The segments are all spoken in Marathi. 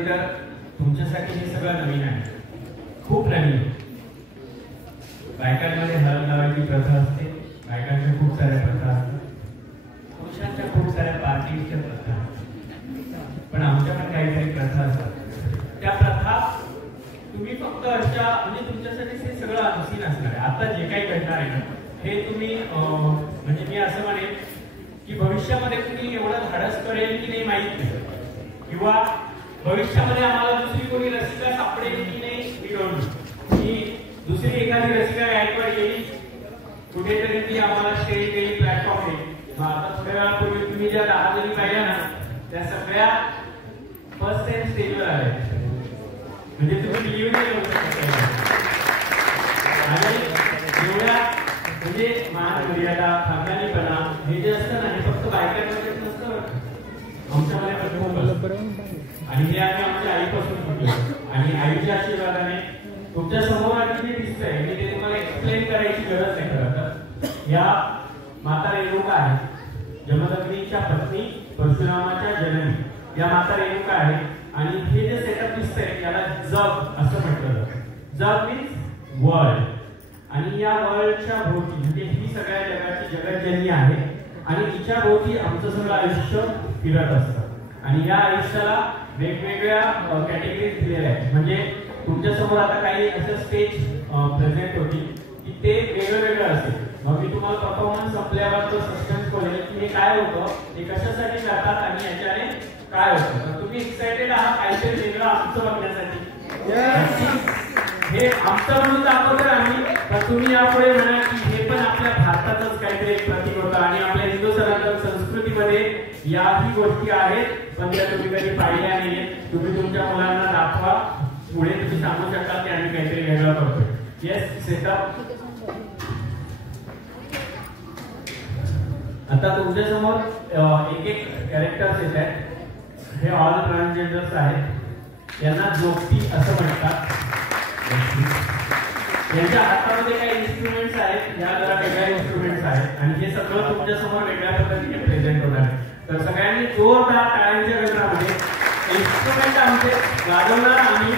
खरी तर तुमच्यासाठी हे सगळं नवीन आहे, खूप नवीन. बायकांमध्ये हळद लावायची प्रथा असते, बायकांच्या खूप साऱ्या प्रथा असतात, पुरुषांच्या खूप साऱ्या पार्टीच्या प्रथा असतात, पण आमच्या पण काहीतरी प्रथा असतात. त्या प्रथा तुम्ही फक्त अशा म्हणजे तुमच्यासाठी हे सगळं अनसीन असणार आहे. आता जे काही घडणार आहे ना हे तुम्ही म्हणजे मी असं म्हणेन की भविष्यामध्ये तुम्ही एवढं धाडस करेल की नाही माहित नाही, किंवा भविष्यामध्ये आम्हाला दुसरी कोणी रसिका सापडेल की नाही मी डोंट नो, की दुसरी एखादी रसिका गायकवाड येईल कुठेतरी ती आम्हाला स्टेज देईल, प्लॅटफॉर्म देईल. आता थोड्या वेळापूर्वी तुम्ही ज्या 10 जणी पाहिल्या ना त्या सगळ्या फर्स्ट टाइम स्टेजवर आल्या, म्हणजे तुम्ही बिलीव्ह नाही करू शकत. आणि एवढ्या म्हणजे मान मर्यादा खानदानीपणा हे जे असतं ना हे फक्त बायकांमध्ये नसतं, आमच्यामध्ये आणि हे आम्ही आमच्या आईपासून शिकलो. आणि आईच्या आशीर्वादाने तुमच्या समोर आधी जे दिसतंय मी ते तुम्हाला एक्सप्लेन करायची गरज नाही. खरं तर या माता रेणुका आहे, जमदग्नीच्या पत्नी, परशुरामाच्या जननी या माता रेणुका आहे. आणि हे जे सेटअप दिसतंय याला जग असं म्हटलं जातं. जग मीन्स वर्ल्ड. आणि या वर्ल्डच्या भोवती म्हणजे ही सगळ्या जगाची जगज्जननी आहे आणि तिच्या भोवती आमचं सगळं आयुष्य फिरत असतं. आणि या आयुष्याला वेगवेगळ्या कॅटेगरीज दिलेल्या आहेत. म्हणजे तुमच्या समोर आता काही असं स्टेज प्रेझेंट होती की ते वेगळं वेगळं असेल. मग मी तुम्हाला परफॉर्मन्स संपल्यावर तो सस्पेन्स बोलेल की हे काय होतं, हे कशासाठी करतात आणि याच्याने काय होतं. तर तुम्ही एक्साइटेड आहात काहीतरी वेगळं आमचं बघण्यासाठी. हे आमचं म्हणून दाखवतो आम्ही, तर तुम्ही यापुढे म्हणा की हे पण आपल्या भारताचंच काहीतरी एक प्रतीक होतं आणि आपल्या हिंदू सनातन संस्कृतीमध्ये याही गोष्टी आहेत, पण त्या तुम्ही कधी पाहिल्या नाहीये. तुम्ही तुमच्या मुलांना दाखवा, पुढे तुम्ही सांगू शकाल की आम्ही काहीतरी वेगळं करतोय. Yes setup. आता तुमच्या समोर एक एक कॅरेक्टर्स येत आहेत. हे ऑल ट्रान्सजेंडर्स आहेत, यांना जोगती असं म्हणतात. यांच्या हातामध्ये काही इन्स्ट्रुमेंट्स आहेत, या जरा वेगळ्या इन्स्ट्रुमेंट्स आहेत आणि हे सगळं तुमच्या समोर वेगळ्या पद्धतीने प्रेझेंट होणार आहे. तर सगळ्यांनी जोरदार टाळ्यांच्या गजरामध्ये इन्स्ट्रुमेंट आमचे वाजवणार आम्ही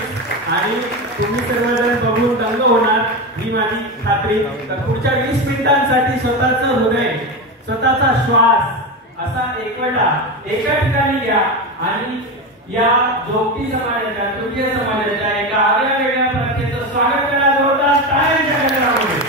आणि तुम्ही सर्वजण बघून दंग होणार ही माझी खात्री. तर पुढच्या 20 मिनिटांसाठी स्वतःचं हृदय, स्वतःचा श्वास असा एकवटा एका ठिकाणी घ्या आणि या जोगती समाजाच्या, तृतीय समाजाच्या एका आगळ्या वेगळ्या प्रथेचं स्वागत करा जोरदार टाळ्यांच्या गजरामध्ये.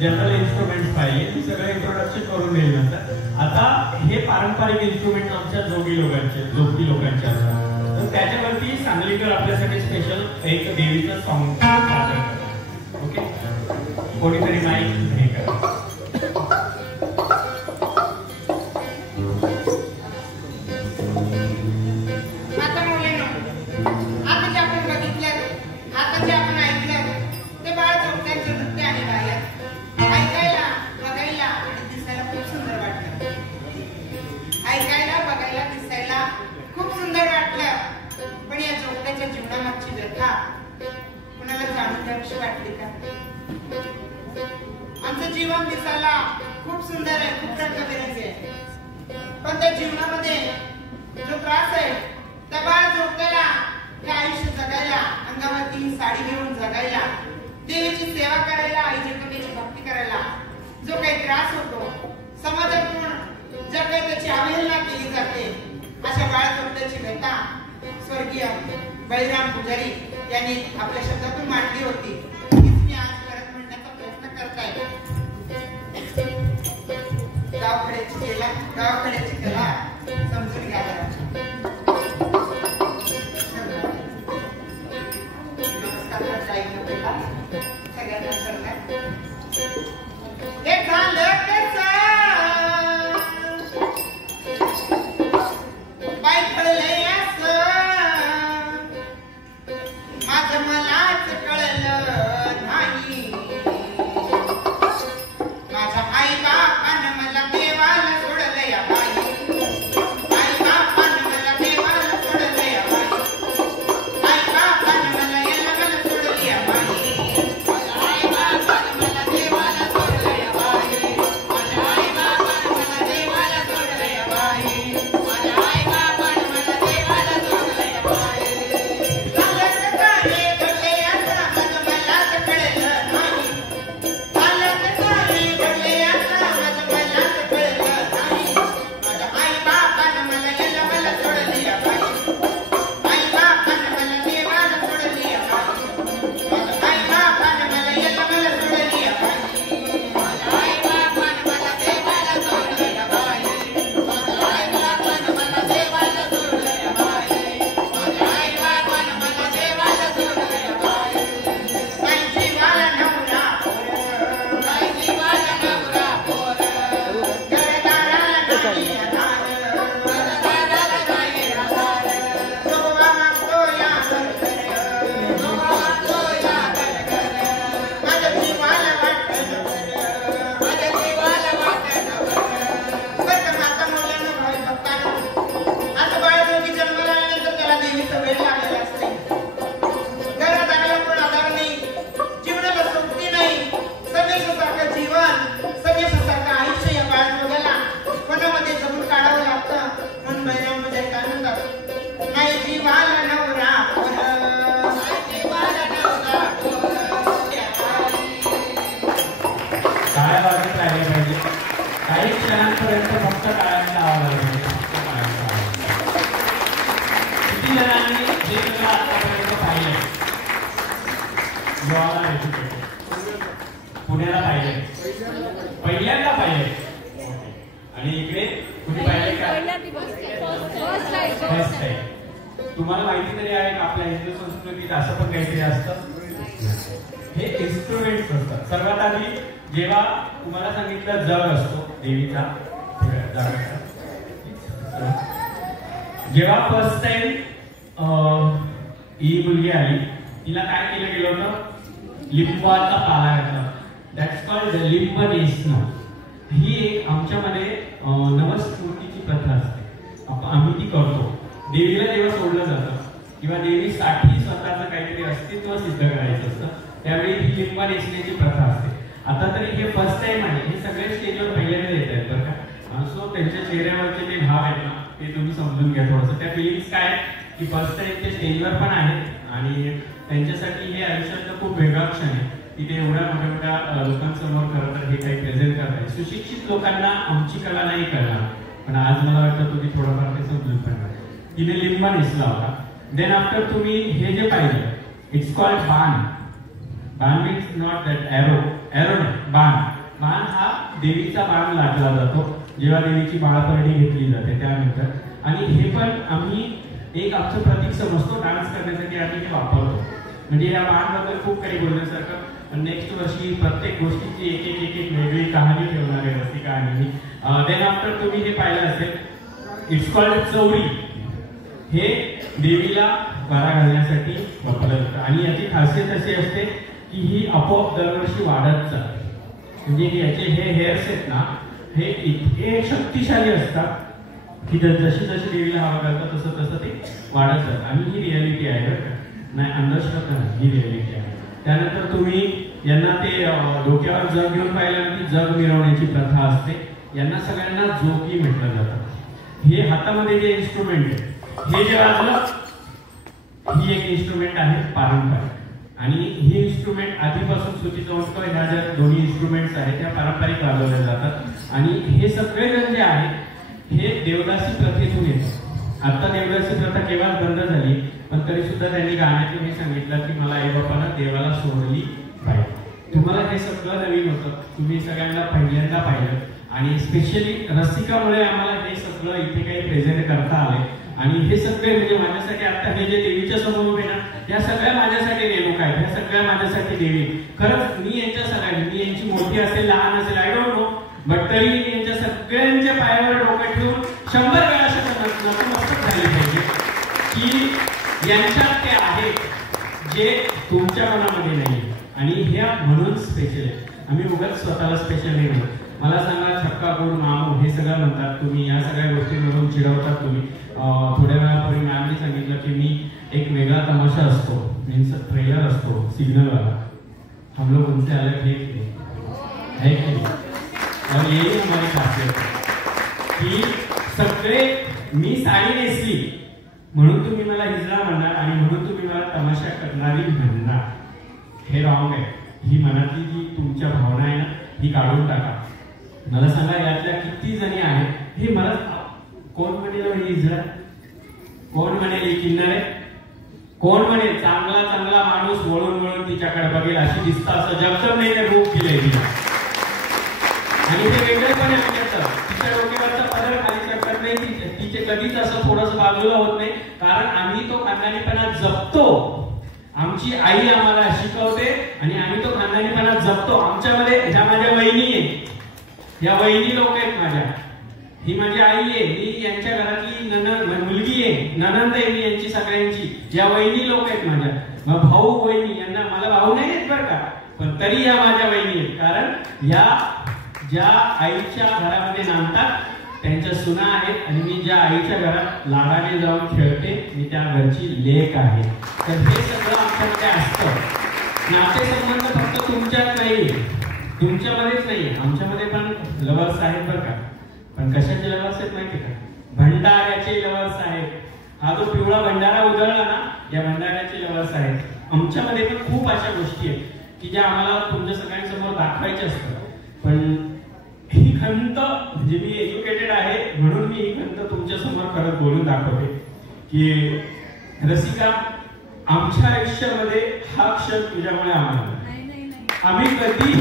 जनरल इन्स्ट्रुमेंट्स पाहिजे मी सगळं इंट्रोडक्शन करून देईल नंतर. आता हे पारंपरिक इन्स्ट्रुमेंट आमच्या जोगी लोकांचे असतात, तर त्याच्यावरती सांगलीकर आपल्यासाठी स्पेशल एक देवीचं सॉन्ग सादर करतात. ओके, कोणीतरी माईक हे करा. आमचं जीवन दिसायला खूप सुंदर आहे, खूप रंगबिरंगी आहे, पण त्या जीवनामध्ये जो त्रास आहे त्या बाळ झोपलेला हे आयुष्य जगायला, अंगावरती साडी घेऊन जगायला, देवीची सेवा करायला, आई जगदंबेची भक्ती करायला जो काही त्रास होतो, समाजातून ज्या काही त्याची अवहेलना केली जाते, अशा बाळ झोपल्याची व्यथा स्वर्गीय बळीराम पुजारी यांनी आपल्या शब्दातून मांडली होती. मी आज परत म्हणण्याचा प्रयत्न करताय. गावाकडेची कला समजून घ्या. सगळ्यांना करणार हे झालं बाई कळलंय असं माझं मलाच कळलं नाही. माझ्या आई बापानं मला देवाला सोडलं या बाई, आई बापानं मला देवाला सोडलं या बाई, आई बापानं मला याला मला सोडलं या बाई, माझ्या आई बापानं मला देवाला सोडलं या बाई, माझ्या आई बापानं मला देवाला सोडलं या बाई, माझ्या आई बापानं मला देवाला सोडलं या बाई. झालं काय घडले असं माझं मलाच कळलं नाही, झालं काय घडले असं माझं मलाच कळलं नाही. माझ्या आई बापानं मला याला मला सोडलं या बाई, आई बापानं मला देवाला सोडलं या बाई, माझ्या आई बापानं मला याला मला सोडलं या बाई, माझ्या आई बापानं मला देवाला सोडलं या बाई, माझ्या आई बापानं मला देवाला सोडलं या बाई, माझ्या आई बापानं मला देवाला सोडलं या बाई. बाई जीवाला नवरा पोर, बाई जीवाला नवरा पोर, घरदाराला नाही आधार, घरदाराला नाही आधार, जोगवा मागतो या घरघर, जोगवा मागतो या घरघर, माझ्या जीवाला वाटतं नवरं, माझ्या जीवाला वाटतं नवरं. बरं का माता मुलांना भावी भक्तांनो, आता बाळ जोगी जन्माला आल्यानंतर त्याला देवीचं वेळ लागलेला असते. युवाला एज्युकेटेड पुण्याला पाहिजे पहिल्यांदा पाहिजे आणि इकडे कुठे पाहिजे का फर्स्ट टाइम. तुम्हाला माहिती तरी आहे का आपल्या हिंदू संस्कृतीत असं पण काहीतरी असतं. हे इन्स्ट्रुमेंट्स असतात. सर्वात आधी जेव्हा तुम्हाला सांगितलं जग असतो देवीचा, जेव्हा फर्स्ट टाइम ही मुलगी आली तिला काय केलं गेलं होतं, लिंबाचा पाला घातला. दॅट्स कॉल्ड लिंब नेसणं. ही एक आमच्यामध्ये नवस्फूर्तीची प्रथा असते. आम्ही ती करतो. देवीला जेव्हा सोडलं जातं किंवा देवीसाठी स्वतःचं काहीतरी अस्तित्व सिद्ध करायचं असतं त्यावेळी ही लिंब नेसण्याची प्रथा असते. आता तरी हे फर्स्ट टाइम आहे. हे सगळे स्टेजवर पहिल्यांदा येत आहेत बरं का. सो त्यांच्या चेहऱ्यावरचे जे भाव आहेत ना ते तुम्ही समजून घ्या थोडंसं. त्या फिलिंग्स काय की फर्स्ट टाइम ते स्टेजवर पण आहेत आणि त्यांच्यासाठी हे आयुष्यातलं खूप वेगळा क्षण आहे. तिथे एवढ्या मोठ्या मोठ्या लोकांसमोर खरं तर हे काही प्रेझेंट करताय. सुशिक्षित लोकांना आमची कला नाही कळणार पण आज मला वाटतं तुम्ही थोडंफार ते समजून पण तिने लिंबा नेसला होता. देन आफ्टर तुम्ही हे जे पाहिजे इट्स कॉल्ड बाण. बाण means not that arrow. Arrow नाही, बाण. बाण हा देवीचा बाण लाटला जातो जेव्हा देवीची बाळपरणी घेतली जाते त्यानंतर. आणि हे पण आम्ही एक आमचं प्रतीक समजतो. डान्स करण्यासाठी आम्ही हे वापरतो. म्हणजे या बाणबद्दल खूप काही बोलण्यासारखं. पण नेक्स्ट वर्षी प्रत्येक गोष्टीची एक एक एक एक वेगळी कहाणी ठेवणार आहे रस्ती कहाणी. देन आफ्टर तुम्ही हे पाहिलं असेल इट्स कॉल्ड चौरी. हे देवीला वारा घालण्यासाठी वापरलं जातं आणि याची खासियत अशी असते की ही आपोआप दरवर्षी वाढत जाते. म्हणजे याचे हे हेअर्स आहेत ना हे इतके शक्तिशाली असतात की जशी जशी देवीला हवा घालतात तसं तसं ते वाढत जातं. आणि ही रियालिटी आहे बरं का, नाही अंधश्रद्धा नाही, ही रियालिटी आहे. त्यानंतर तुम्ही यांना ते डोक्यावर जग घेऊन पाहिलं की जग मिरवण्याची प्रथा असते. यांना सगळ्यांना जोकी म्हटलं जातं. हे हातामध्ये जे इन्स्ट्रुमेंट आहे हे जे वाजलं ही एक इन्स्ट्रुमेंट आहे पारंपरिक. आणि ही इन्स्ट्रुमेंट आधीपासून सुती चौंटक ह्या ज्या दोन्ही इन्स्ट्रुमेंट्स आहेत त्या पारंपरिक वाजवल्या जातात. आणि हे सगळेजण जे आहेत हे देवदासी प्रथेतून येतात. आता देवदासी प्रथा केव्हाच बंद झाली पण तरी सुद्धा त्यांनी गाण्यातून हे सांगितलं की मला आई बापाला देवाला सोडली पाहिजे. तुम्हाला हे सगळं नवीन होतं. तुम्ही सगळ्यांना पहिल्यांदा पाहिलं आणि स्पेशली रसिकामुळे आम्हाला हे सगळं इथे काही प्रेझेंट करता आले. आणि हे सगळे म्हणजे माझ्यासाठी आता हे जे देवीच्या समोर उभे ना या सगळ्या माझ्यासाठी रेणुका आहेत. ह्या सगळ्या माझ्यासाठी देवी. खरंच मी यांच्या सगळ्यांनी मी यांची मोठी असेल लहान असेल आय डोंट नो बट तरी मी यांच्या सगळ्यांच्या पायावर डोकं ठेवून 100 वेळा नतमस्तक झाली पाहिजे की यांच्यात ते आहेत जे तुमच्या मनामध्ये नाही. आणि ह्या म्हणून स्पेशल आहे. आम्ही उगाच स्वतःला स्पेशल नाही म्हणत. मला सांगा छक्का गोड मामू हे सगळं म्हणतात तुम्ही. या सगळ्या गोष्टींमधून चिडवतात तुम्ही. थोड्या वेळापूर्वी मॅमने सांगितलं की मी एक वेगळा तमाशा असतो मीन्स ट्रेलर असतो सिग्नलवाला. हम लोग उनसे अलग है की नहीं. और यही हमारी खासियत है की सगळे मी साडी नेसली म्हणून तुम्ही मला हिजडा म्हणणार आणि म्हणून तुम्ही मला तमाशा करणारी म्हणणार. हे रॉंग आहे. ही मनातली जी तुमच्या भावना आहे ना ही काढून टाका. मला सांगा यातल्या किती जणी आहेत हे मला कोण म्हणेल हिजडा, कोण म्हणेल ही किन्नर आहे, कोण म्हणेल चांगला चांगला माणूस वळून वळून तिच्याकडे बघेल अशी दिसतं असं जगत नाही ते रूप दिलंय तिला. आणि ते वेगळेपणे विचारतात. तिच्या डोक्यावरचा पदर खाली सरकत नाही. तिचे कधीच असं थोडंसं बाजूला होत नाही कारण आम्ही तो खानदानीपणा जपतो. आमची आई आम्हाला शिकवते आणि आम्ही तो खानदानीपणा जपतो. आमच्यामध्ये ह्या माझ्या वहिनी आहे. या वहिनी लोक आहेत माझ्या. ही माझी आई आहे. मी यांच्या घरातली मुलगी आहे. ननंद आहे मी यांची सगळ्यांची. या वहिनी लोक आहेत माझ्या. मग भाऊ वहिनी यांना मला भाऊ नाही आहेत बरं का पण तरी या माझ्या वहिनी आहेत. कारण या ज्या आईच्या घरामध्ये नांदतात त्यांच्या सुना आहेत आणि मी ज्या आईच्या घरात लाडाने जाऊन खेळते मी त्या घरची लेक आहे. तर हे सगळं आमच्याकडे असतं. नातेसंबंध फक्त तुमच्यात नाही तुमच्यामध्येच नाही आमच्यामध्ये पण लवर्स आहेत बरं का. पण कशाचे लवर्स आहेत माहिती का? भंडाऱ्याचे लवर्स आहेत. हा जो पिवळा भंडारा उधळला ना या भंडाऱ्याचे लवर्स आहेत. आमच्यामध्ये पण खूप अशा गोष्टी आहेत की ज्या आम्हाला तुमच्या सगळ्यांसमोर दाखवायच्या असतात. पण ही खंत म्हणजे मी एज्युकेटेड आहे म्हणून मी ही खंत तुमच्या समोर करत बोलून दाखवते की रसिका आमच्या आयुष्यामध्ये हा क्षण तुझ्यामुळे आम्हाला आम्ही कधी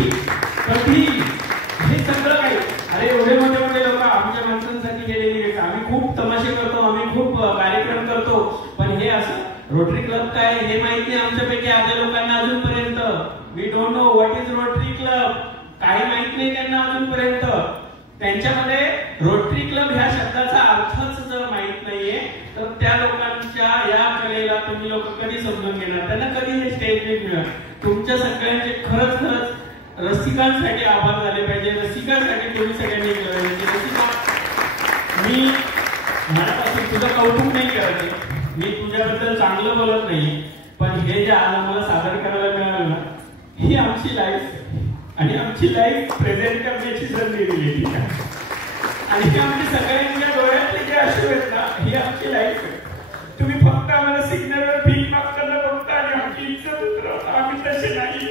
हे सगळं काही अरे एवढे मोठे मोठे लोक आमच्या माणसांसाठी गेलेली आम्ही खूप तमाशे करतो आम्ही खूप कार्यक्रम करतो पण हे असं रोटरी क्लब काय हे माहित नाही आमच्यापैकी आजच्या लोकांना अजूनपर्यंत we don't know what is rotary club काही माहित नाही त्यांना अजूनपर्यंत त्यांच्यामध्ये रोटरी क्लब ह्या शब्दाचा अर्थच जर माहित नाहीये तर त्या लोकांच्या या कलेला तुम्ही लोक कधी समजून घेणार त्यांना कधी हे स्टेज मिळणार तुमच्या सगळ्यांचे खरंच रसिकांसाठी आभार झाले पाहिजे रसिकांसाठी तुम्ही सगळ्यांनी केलं पाहिजे रसिका मी मनापासून तुझं कौतुक नाही करत मी तुझ्याबद्दल चांगलं बोलत नाही पण हे जे आज आम्हाला सादर करायला मिळालं ना ही आमची लाईफ आणि आमची लाईफ प्रेझेंट करण्याची संधी दिलेली आहे आणि ही आमची सगळ्यांच्या डोळ्यातले जे अश्रू आहेत ना ही आमची लाईफ आहे तुम्ही फक्त आम्हाला सिग्नलवर भीक मागताना बघता आणि आमची इज्जत उतरवता आम्ही तसे नाही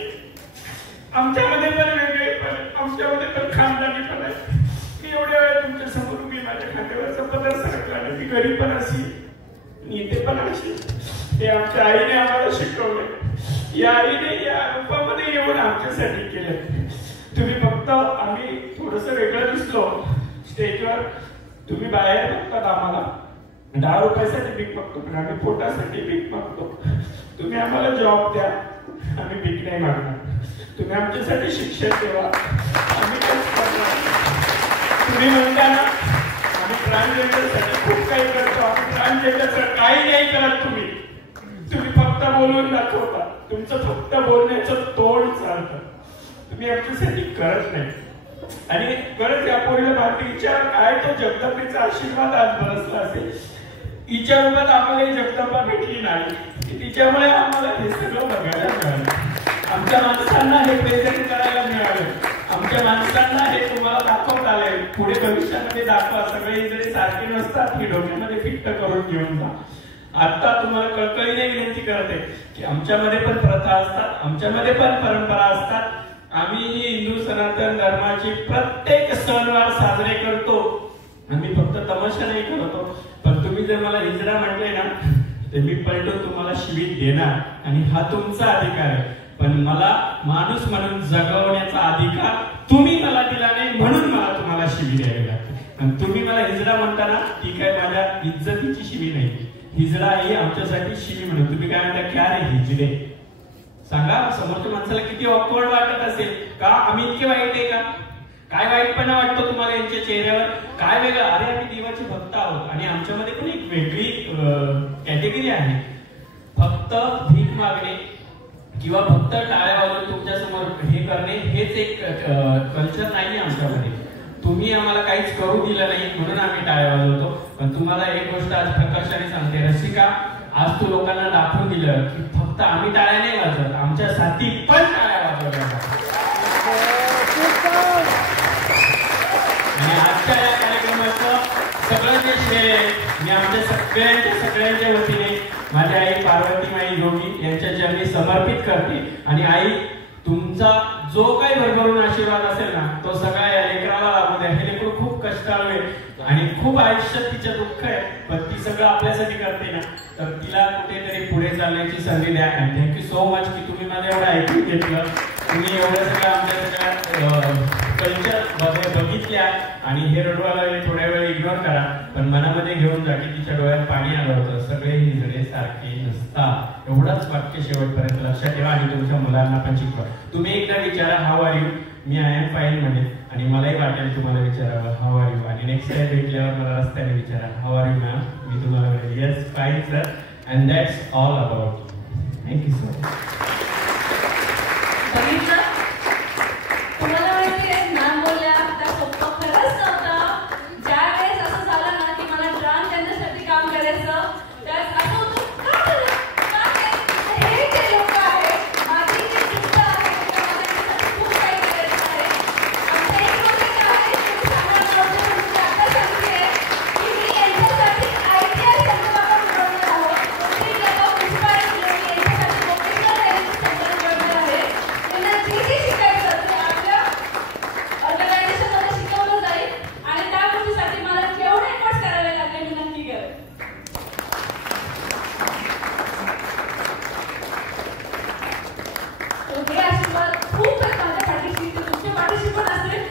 आमच्यामध्ये पण वेगळे पण आमच्यामध्ये पण खानदानी पण आहे मी एवढ्या वेळा तुमच्या समोर मी माझ्या खांद्यावरचा पदर सरकला आणि मी घरी पण अशी नीते पण अशी हे आमच्या आईने आम्हाला शिकवले या आईने या रूपामध्ये येऊन आमच्यासाठी केलं तुम्ही फक्त आम्ही थोडस वेगळं दिसलो स्टेजवर तुम्ही बाहेर बघतात आम्हाला 10 रुपयासाठी भीक मागतो पण आम्ही पोटासाठी भीक मागतो तुम्ही आम्हाला जॉब द्या आम्ही भीक नाही मागणार तुम्ही आमच्यासाठी शिक्षण देवा आम्ही तेच करणार तुम्ही म्हणता ना आम्ही ट्रान्सजेंडरसाठी खूप काही करतो आम्ही ट्रान्सजेंडरचं काही नाही करत तुम्ही फक्त बोलून दाखवता तुमचं फक्त बोलण्याचं तोंड चालतं तुम्ही आमच्यासाठी करत नाही आणि परत या पोरीला बाकी विचार काय तो जगदंबेचा आशीर्वाद आज बरसला असेल हिच्या रूपात आम्हाला जगदंबा भेटली नाही तिच्यामुळे आम्हाला हे सगळं बघायला मिळालं आमच्या माणसांना हे प्रेझेंट करायला मिळालं आमच्या माणसांना हे तुम्हाला दाखवता आले पुढे भविष्यामध्ये दाखवा सगळे जरी सारखे नसतात ही डोक्यामध्ये फिट्ट करून घेऊन जा आता तुम्हाला कळकळीने विनंती करते की आमच्यामध्ये पण प्रथा असतात आमच्यामध्ये पण परंपरा असतात आम्ही हिंदू सनातन धर्माचे प्रत्येक सणवार साजरे करतो आम्ही फक्त तमाशा नाही करतो पण तुम्ही जर मला हिजडा म्हटले ना तर मी पलटून तुम्हाला शिवीत देणार आणि हा तुमचा अधिकार आहे पण मला माणूस म्हणून जगवण्याचा अधिकार तुम्ही मला दिला नाही म्हणून मला तुम्हाला शिवी द्यावी लागते आणि तुम्ही मला हिजडा म्हणताना ती काय माझ्या इज्जतीची शिवी नाही हिजडा ही आमच्यासाठी शिवी म्हणून तुम्ही काय म्हणता क्या रे हिजडे सांगा समोरच्या माणसाला किती ऑकवर्ड वाटत असेल का आम्ही इतके वाईट आहे का काय वाईटपणा वाटतो तुम्हाला यांच्या चेहऱ्यावर काय वेगळं अरे आम्ही देवाचे भक्त आहोत आणि आमच्यामध्ये पण एक वेगळी कॅटेगरी आहे फक्त भीक मागणे किंवा फक्त टाळ्या वाजवून तुमच्या समोर हे करणे हेच एक कल्चर नाही आमच्यामध्ये तुम्ही आम्हाला काहीच करू दिलं नाही म्हणून आम्ही टाळ्या वाजवतो पण तुम्हाला एक गोष्ट आज प्रकर्षाने सांगते रसिका आज तू लोकांना दाखवून दिलं की फक्त आम्ही टाळ्या नाही वाजवत आमच्यासाठी पण टाळ्या वाजवल्या आणि आजच्या या कार्यक्रमाचं सगळं जे श्रेय मी आमच्या सगळ्यांच्या वतीने माझी आई पार्वती माई योगी यांच्या चरणी समर्पित करते आणि आई तुमचा जो काही भरभरून आशीर्वाद असेल ना तो सगळा या लेकराला लागू द्या हे लेकरू खूप कष्टाळू आहे आणि खूप आयुष्यात तिचं दुःख आहे पण ती सगळं आपल्यासाठी करते ना तर तिला कुठेतरी पुढे चालण्याची संधी द्या आणि थँक्यू सो मच की तुम्ही मला एवढं ऐकून घेतलं तुम्ही एवढं सगळं आमच्या सगळ्या कल्चर बघितल्या आणि हे रडवायला थोड्या वेळ इग्नोर करा पण मनामध्ये घेऊन जा की तिच्या डोळ्यात पाणी आलं होतं सगळे हिजडे सारखे नसतात एवढाच वाक्य शेवटपर्यंत लक्षात ठेवा आणि तुमच्या मुलांना पण शिकवा तुम्ही एकदा विचारा how are you me I am fine म्हणेन आणि मलाही वाटेल तुम्हाला विचारावं हाऊ आर यू आणि नेक्स्ट टाइम भेटल्यावर मला रस्त्याने विचारा हाऊ आर यू मॅम मी तुम्हाला म्हणेन yes fine sir and that's all about thank you so much तुम्हाला माहितीये मॅम बोलल्या त्या सोप्पं खरंच नव्हतं ज्या वेळेस असं झालं ना की मला ट्रान्सजेंडरसाठी काम करायचं त्यावेळेस असं होतं का हे जे लोक आहेत माझी जी चिंता आहे त्यामध्ये खूप काही करायचं आहे आमच्या एक लोक आहे तुम्ही सांगणार नव्हते म्हणजे आता सांगते की मी यांच्यासाठी ITI सेंटर आपण बनवणार आहोत प्रोफेशनल यांच्यासाठी प्रोफेशनल ट्रेनिंग सेंटर बनवणार आहे त्यांना जी हे आशीर्वाद खूप आहेत माझ्या पाठीशी, ते तुमच्या पाठीशी पण असतील.